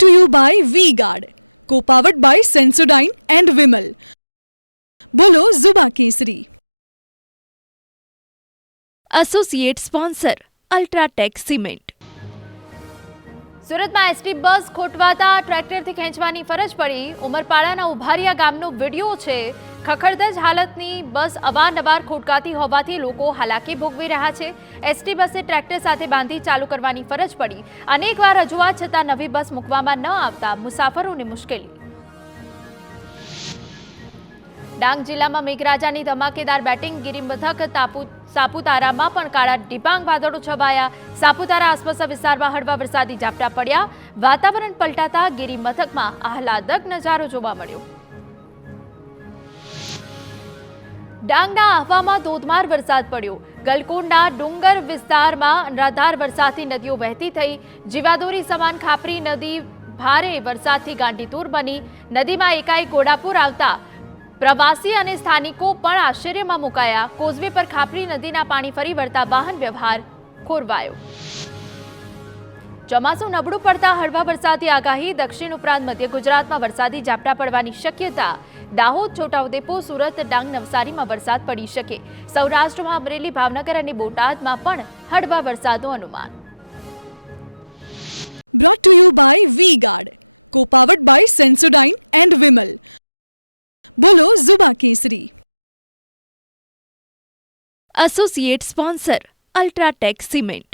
Brought to you by Vega, powered by Sensodyne and Vinyl. Grow ZFC. Associate sponsor UltraTech cement. સુરતમાં ST bus ખોટવાતા ટ્રેક્ટરથી ખેંચવાની ફરજ પડી. ઉમરપાડાના ઉભારિયા ગામનો video છે. ખખડધજ હાલતની બસ અવારનવાર ખોટકાતી હોવાથી લોકો હાલાકી ભોગવી રહ્યા છે. એસટી બસે ટ્રેક્ટર સાથે બાંધી ચાલુ કરવાની ફરજ પડી. અનેકવાર રજૂઆત છતાં નવી બસ મૂકવામાં ન આવતા મુસાફરોને મુશ્કેલી. ડાંગ જિલ્લામાં મેઘરાજાની ધમાકેદાર બેટિંગ. ગિરિમથક સાપુતારામાં પણ કાળા ડિબાંગ વાદળો છવાયા. સાપુતારા આસપાસના વિસ્તારમાં હળવા વરસાદી ઝાપટા પડ્યા. વાતાવરણ પલટાતા ગિરિમથકમાં આહલાદક નજારો જોવા મળ્યો. ડાંગના આહવામાં ધોધમાર વરસાદ પડ્યો. ગલકોટના ડુંગર વિસ્તારમાં અનરાધાર વરસાદથી નદીઓ વહેતી થઈ. જીવાદોરી સમાન ખાપરી નદી ભારે વરસાદથી ગાંડીતુર બની. નદીમાં એકાએક ઘોડાપુર આવતા પ્રવાસી અને સ્થાનિકો પણ આશ્ચર્યમાં મુકાયા. કોઝવે પર ખાપરી નદીના પાણી ફરી વળતા વાહન વ્યવહાર ખોરવાયો. ચોમાસું નબળું પડતા હળવા વરસાદની આગાહી. દક્ષિણ ઉપરાંત મધ્ય ગુજરાતમાં વરસાદી ઝાપટા પડવાની શક્યતા. દાહોદ, છોટાઉદેપુર, સુરત, ડાંગ, નવસારીમાં વરસાદ પડી શકે. સૌરાષ્ટ્રમાં અમરેલી, ભાવનગર અને બોટાદમાં પણ હળવા વરસાદનું અનુમાન. Brought to you by Vega, powered by Sensodyne and Vinyl. Grow ZFC. Associate sponsor UltraTech cement.